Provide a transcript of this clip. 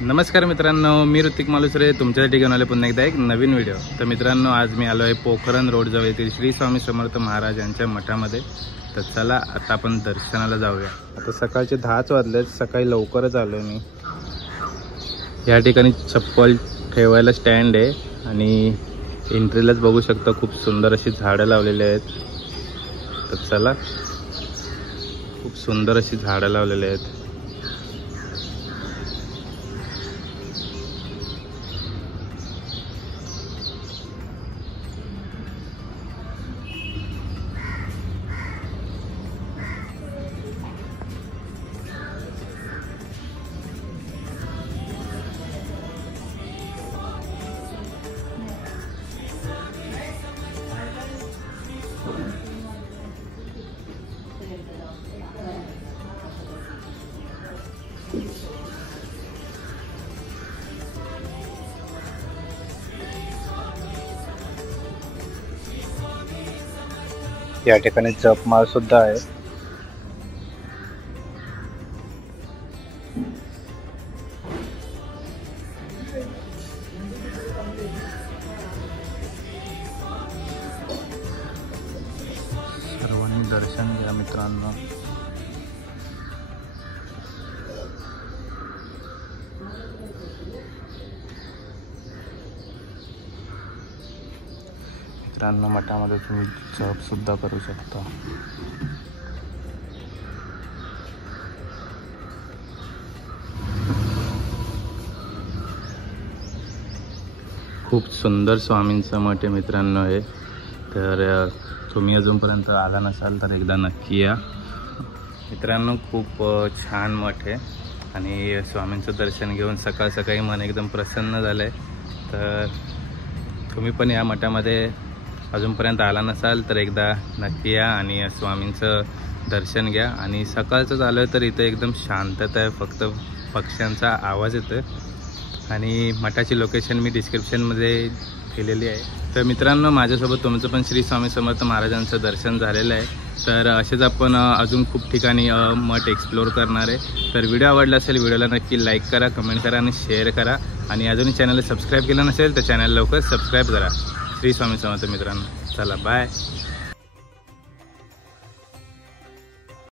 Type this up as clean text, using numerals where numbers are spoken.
नमस्कार मित्रांनो, मी ऋतिक मालुसरे तुमच्यासाठी घेऊन आले पुन्हा एकदा एक नवीन व्हिडिओ। तर मित्रांनो, आज मी आलो आहे पोखरण रोड जवळ येथील श्री स्वामी समर्थ महाराज यांच्या मठामध्ये। तर चला आता आपण दर्शनाला जाऊया। आता सकाळचे 10च वाजले, सकाळी लवकरच आलो मी। या ठिकाणी चप्पल ठेवायला स्टँड आहे आणि एंट्रीलाच बघू शकता खूप सुंदर अशी झाडं लावलेली आहेत। तर चला, खूप सुंदर अशी झाडं लावलेली आहेत। या ठिकाणी जपमाळ सुद्धा आहे। सर्वांनी दर्शन घ्या मित्रांनो। मित्रांनो, मठामध्ये तुम्ही जप सुद्धा करू शकता। खूप सुंदर स्वामींचा मठ आहे मित्रांनो हे। तर तुम्ही अजूनपर्यंत आला नसाल तर एकदा नक्की या मित्रांनो। खूप छान मठ आहे आणि स्वामींचं दर्शन घेऊन सकाळ सकाळी मन एकदम प्रसन्न झालं आहे। तर तुम्ही पण या मठामध्ये अजूनपर्यंत आला नसाल तर एकदा नक्की या आणि स्वामींचं दर्शन घ्या। आणि सकाळचं झालं तर इथं एकदम शांतता आहे, फक्त पक्ष्यांचा आवाज येतो। आणि मठाची लोकेशन मी डिस्क्रिप्शनमध्ये केलेली आहे। तर मित्रांनो, माझ्यासोबत तुमचं पण श्री स्वामी समर्थ महाराजांचं दर्शन झालेलं आहे। तर असेच आपण अजून खूप ठिकाणी मठ एक्सप्लोर करणार आहे। तर व्हिडिओ आवडला असेल व्हिडिओला नक्की लाईक करा, कमेंट करा आणि शेअर करा। आणि अजूनही चॅनलला सबस्क्राईब केलं नसेल तर चॅनल लवकर सबस्क्राईब करा। श्री स्वामी समर्थ मित्रांनो, चला बाय।